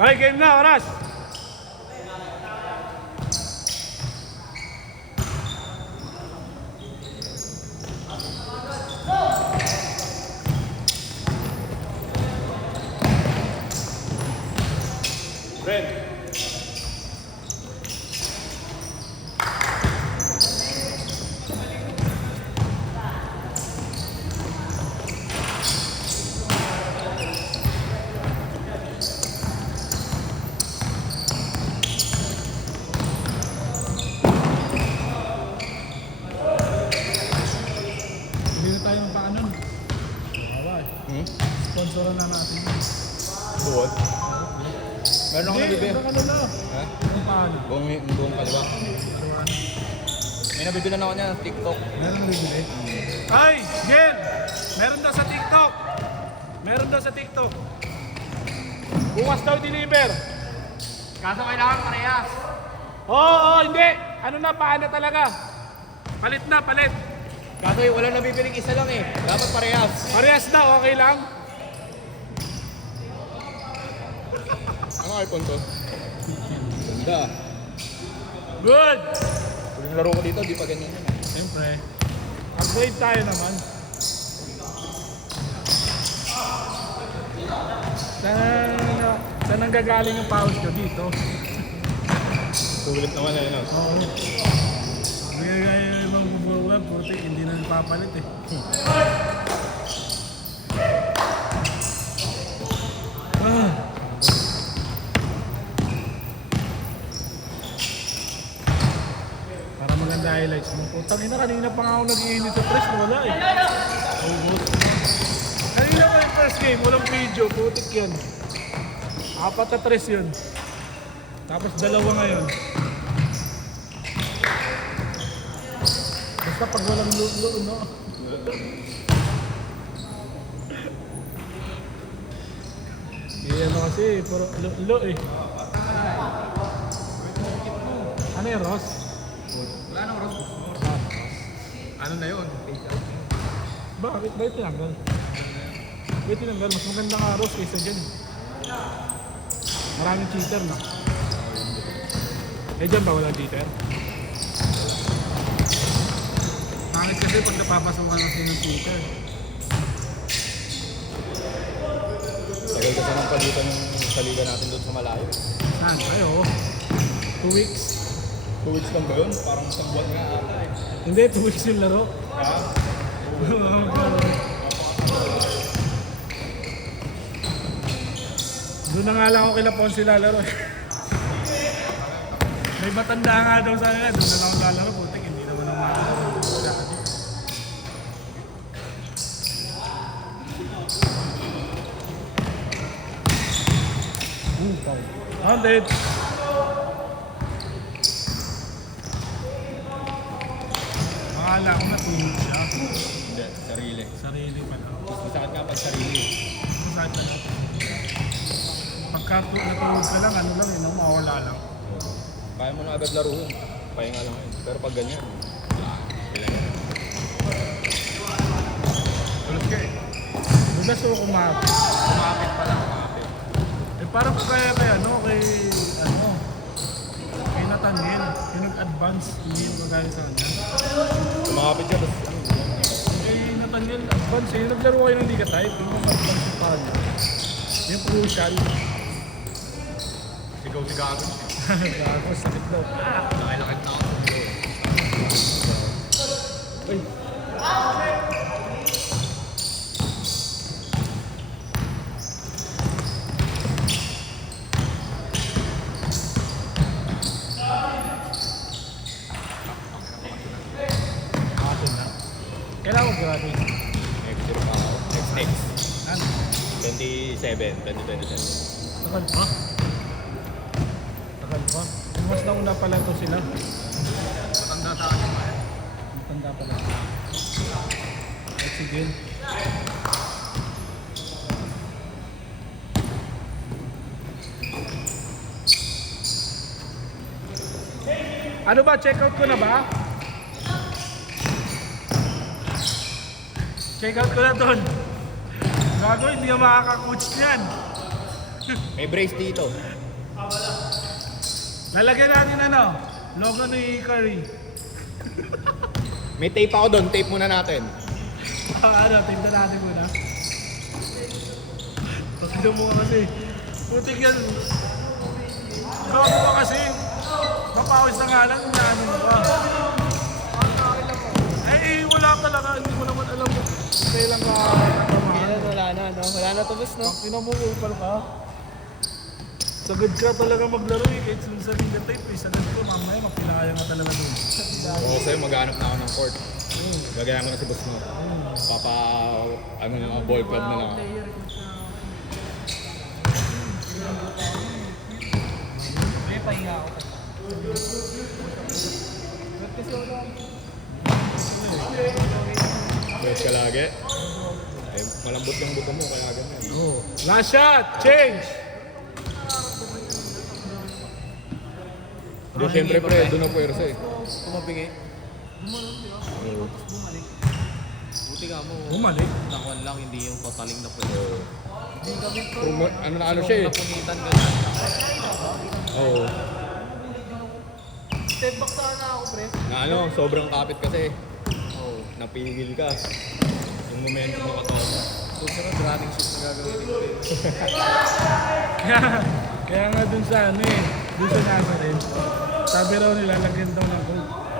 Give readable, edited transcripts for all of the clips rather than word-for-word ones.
Okay, game na, oras. Red. Sponsoran na natin. Buwan? Meron ako nabibili. Ano na? Ha? Yung paano? Buong kaliwa. May nabibili na ako niya ng TikTok. Meron nabibili. Ay, Jen! Meron daw sa TikTok. Meron daw sa TikTok. Bukas daw deliver. Kaso kailangan parehas. Oo, hindi. Ano na, paano talaga? Palit na, palit. Kaso walang nabibiling isa lang eh. Dapat parehas. Parehas na, okay lang. Ano iPhone to? Ganda. Good! Huling laro ko dito, di pa ganyan. Siyempre. Upgrade tayo naman. Saan nanggagaling yung pawis ko dito? Sulit naman na yun. Oo. May ibang bubuwag, puti, hindi na napapalit eh. Para maganda highlights mo. Putang ina, kanina pa nga ako nag-iinit sa press, wala eh. Ubus. Kanina ko yung first game, walang video, putik yan. 4-3 yun. Tapos 2 ngayon. Basta pag walang lulo, no? Yan kasi, puro lulo eh. Ano yung Ross? Wala nang Ross. Ano na yun? Bakit? Bakit tinanggal? Bakit tinanggal? Mas maganda nga Ross kaysa dyan. Maraming cheater na. Eh dyan ba walang cheater? Pangit kasi pag napapasukan kasi ng Twitter. Tagal kasi ng palitan ng saliga natin doon sa malayo. Saan? Ay, oo. 2 weeks? 2 weeks lang ba yun? Parang isang buwan nga ata eh. Hindi, 2 weeks yung laro. Doon na nga lang ako kila Ponce lalaro. May matanda nga daw sa akin. Doon na lang ako lalaro. Putik, hindi naman ang makalaro. 100. Akala ko natulog siya. Hindi, sarili. Sarili pa lang. Masakit nga pag sarili. Masakit na lang. Pagka natulog ka lang, ano lang yun, mawala lang. Kaya mo na agad laruin. Pahinga lang yun. Pero pag ganyan, Tulog ka eh. Bugas o kumapit. kumapit pa lang, kumapit. Eh parang kung kaya kay Nathaniel, yung nag-advance, hindi yung kagaya sa kanya. Kumapit siya, tapos Eh Nathaniel, advance eh, naglaro kayo ng di ka type, yung advance yung pa niya. Yung crucial. sigaw-sigago. Gago, sakit daw. Laki-laki na ako. Ay. Atin na. Kailangan ko grabe. Next year pa ako. Next. Ano? 2027. Tagal pa? Tagal pa? Mas nauna pala to sila. Matanda tayo. Matanda pala. At sige. Ano ba? Check out ko na ba? Check out ko na doon. Gago, hindi na makaka-coach niyan. May brace dito. Lalagyan natin ano, logo ni Curry. May tape ako doon, tape muna natin. Ano, tingnan natin muna. Pagkita mo kasi, putik yan. Gawa mo kasi, mapawis na nga lang, inaano mo pa. Wala talaga, hindi mo naman alam kung kailan ka nagmamahal. Wala na, no? Wala na tubos, no? Pinamumupal ka. Sagad ka talaga maglaro eh, kahit sabihin ng tape eh. Sagad ko, mamaya mapilaya ka talaga doon. Oo, sa'yo maghanap na ako ng court. Gagayan ko na si boss mo. Papa, ano na, ball club na lang ako. May pahinga ako. Brace ka lagi. Eh, malambot yung buto mo, kaya ganyan. Oh. Last shot! Change! Di, siyempre pre, doon ang puwersa eh. Tumabingi. Oo. Buti nga mo. Bumalik. Nakuan lang, hindi yung totaling na pwede. Hindi kami pro. Ano na ano siya eh. Napunitan ka na. Oo. Step back sana ako, pre. Na ano, sobrang kapit kasi. Oo. Napigil ka. Yung momentum mo katawan. Susunod, running shoot na gagawin ko. Kaya nga dun sa ano eh, dun sa nasa rin. Sabi raw nila, lagyan daw ng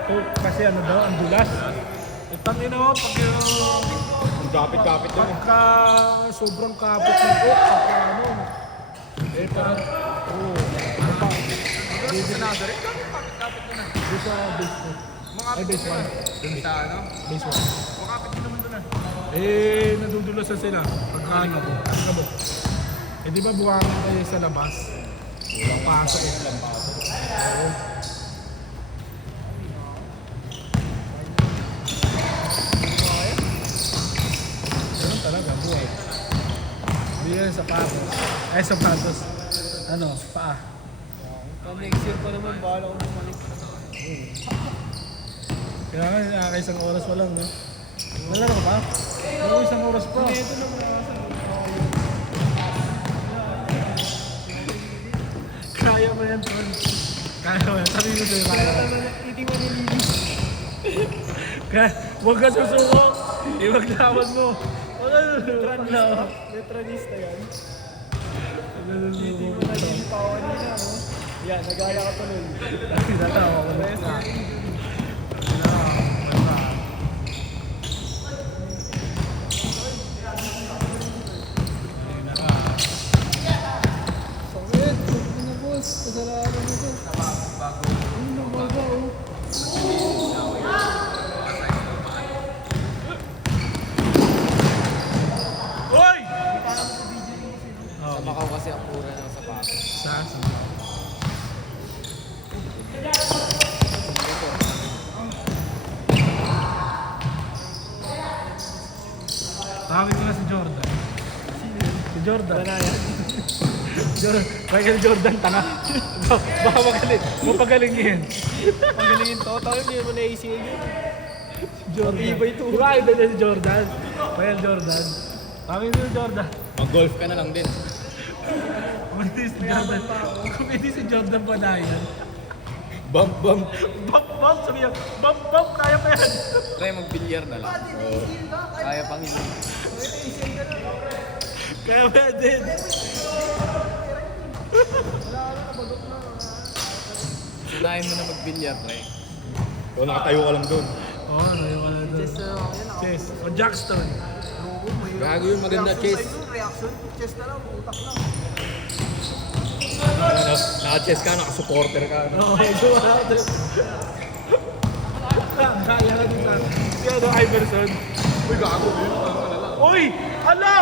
coke. Kasi ano daw, ang dulas. Tangin mo, pag Ang kapit-kapit doon eh. pagka sobrang kapit ng coke, pagka ano, eh parang, oo. Ano pa? Hindi sinado rin. Kapit ko na. Doon sa base 2. Ay, base 1. Dun sa ano? Base 1. Makapit din naman dun ah. Eh, nadudulasan sila. Pagka ano, pagkabot. Eh, di ba buhangin kayo sa labas? Walang pasok eh. Oo. Ganun talaga, buhay. Hindi yan sapatos. Ay, sapatos. Ano, paa. Next year pa naman, bahala ko bumalik. Kaya nga, nakakaisang oras pa lang, no? Nalaro ka pa? Ako isang oras pa. Ito naman ako. Kaya mo yan, Tron. Kaya mo yan. Sabi mo sa'yo, kaya mo. Hindi mo nililis. Kaya, huwag ka susuko. Iwaglawan mo. Huwag ka susuko. Metronista yan. Hindi Hindi mo nalilis pa ako kanina, no? Yan, nagaya ka tuloy. Natawa ko na. Sakit! Sakit na boss! Kasalanan mo ko. Ano na baga, oh? Hoy! Sa Macau kasi ang pura ng sapatos. Sa? Tawagin ko na si Jordan. Si Jordan. Banaya. Michael Jordan, tanga. Baka magaling. Mapagaling Pagalingin to, tawag niyo mo na ACL yun. Jordan. Matibay to. Di ba idol niya si Jordan? Michael Jordan. Tawagin ko si Jordan. Mag-golf ka na lang din. Kumiti si Jordan. Kumiti si Jordan Banayan. Bump, bump. Bump, sabi niya. Bump, kaya pa yan. Try mag-bilyar na lang. Kaya pang hindi. Kaya pa yan din. Sunahin mo na mag-bilyar, pre. O, nakatayo ka lang doon. Oo, ano yung ano doon. Chess. O Jackson. Gago yun, maganda chase. Reaction, chest na lang, utak lang. Naka-chess ka, naka-supporter ka. Oo, gawa natin. Kaya ka din sa... Si ano, Iverson. Uy, gago yun. Uy! Ala!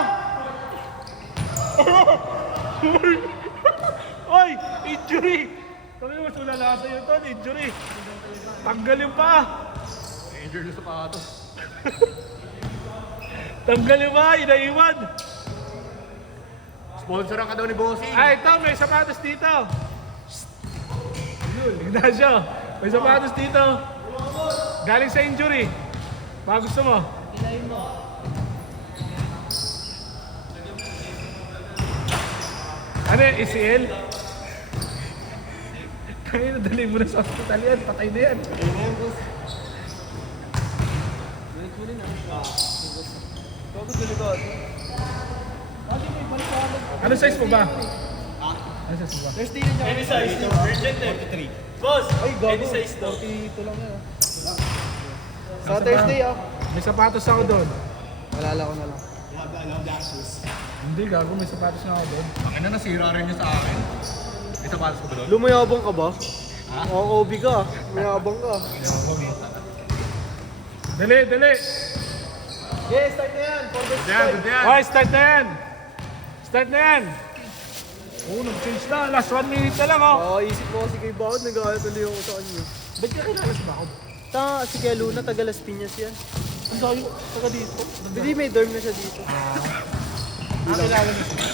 Uy! Injury! Kami mas ulala sa'yo to, injury. Tanggal yung paa. Injured yung sapatos. Tanggal yung paa, inaiwan. Sponsor ka daw ni Bossing. Ay, ito, may sapatos dito. Ignacio, may sapatos dito. Galing sa injury. Baka gusto mo? Ilayin mo. Ano yung ACL? Kaya nadali mo na sa hospital yan. Patay na yan. Ulit mo rin ah. Bago delikado. Lagi may balikanag. Ano size mo ba? Ano size mo ba? Thursday rin niya. Any size? Virgin 43. Boss! Ay, gago. Any size to? 42 lang yan ah. Sa Thursday ah. May sapatos ako doon. Malala ko na lang. Hindi, gago. May sapatos na ako doon. Ang ina, nasira rin niya sa akin. May sapatos ko ba doon? Lumayabang ka ba? Oo, OB ka. Mayabang ka. Dali, dali. Yes, start na yan. For this Yan, yan. Okay, start na yan. Start na yan. Oo, nag-change na. Last 1 minute na lang, oh. Isip mo kasi kay Bakod, nag-aalat ulit ako sa kanya. Ba't ka kilala si Bakod? Si Kuya Luna, taga Las Piñas yan. Ang sayo, taga dito. Hindi, may dorm na siya dito. Kilala niya siya.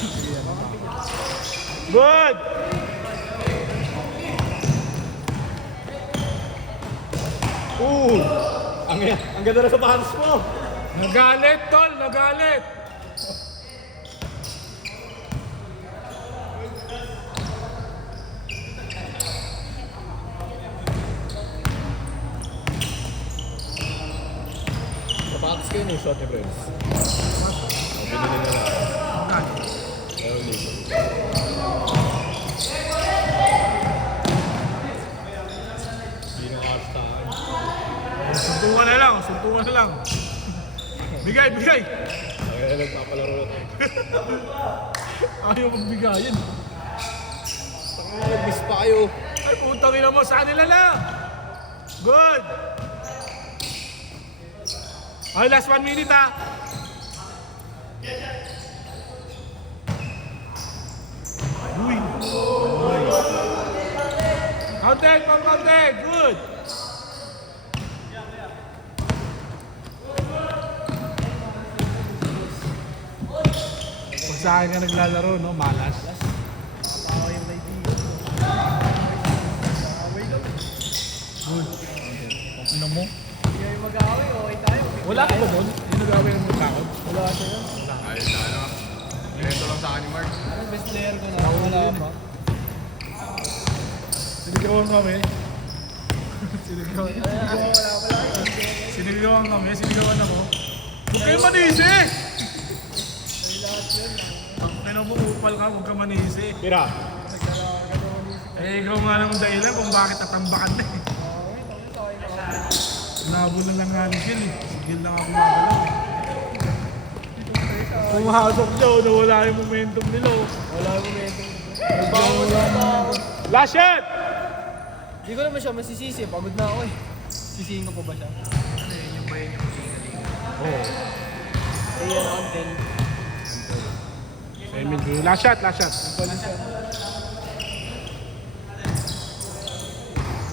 Good! Ang ganda na sapatos mo. Nagalit, tol. Nagalit. Sapatos kayo ni shot ni Prince. Binili nila. Ayaw nito. Hindi na ayos sa akin. Suntukan na lang. Suntukan na lang. Bigay, bigay. Kaya nagpapalaro na tayo. Ayaw magbigayin. Nag-miss pa kayo. Ay, putang ina mo. Sa kanila lang. Good. Okay, last 1 minute, ha. Uy. Counted, counted. Good. Pag sa akin ka naglalaro, no? Malas. Good. Ang ina mo. Hindi kayo mag-aaway, okay tayo. Wala ka ba doon? Yung nagawin mo takot? Wala siya. Ayos na ano. Ganito lang sa akin ni Mark. Anong best player ko na? Wala pa. Sinigawan kami. Sinigawan. Sinigawan kami. Sinigawan ako. Huwag kayo manisi! Ang pinabukupal ka, huwag ka manisi. Pira. Eh, ikaw nga lang ang dahilan kung bakit tatambakan na eh. Labo na lang nga ni Gil eh. Si Gil na nga gumagalaw eh. Pumasok siya, oh, nawala yung momentum nila. Oh. Wala ko meto. Wala pa ako. Last shot! Hindi ko naman siya masisisi. Pagod na ako eh. Sisihin ko pa ba siya? Oh. Eh, yan on 10. Last shot, last shot. Balik siya.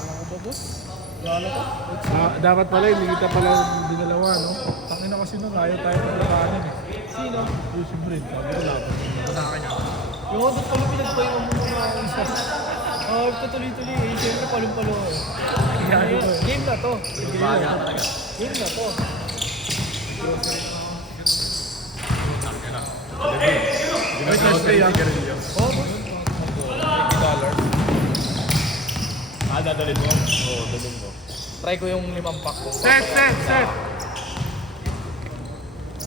Wala ko ba, boss? Wala na to? Dapat pala, hindi kita pala dinalawa, no? Takin na kasi nung ayaw tayo paglakanin eh. Sino? Yung si Brin, sabi ko lang. Yung doon pala pinagpahinga mo mga isa. Tuloy-tuloy eh. Siyempre palong-palo eh. Game na to. Game na to. Thursday, ah. Oh, boss. Dadalhin mo? Oo, dalhin mo. Try ko yung 5 pack ko. Set, set, set!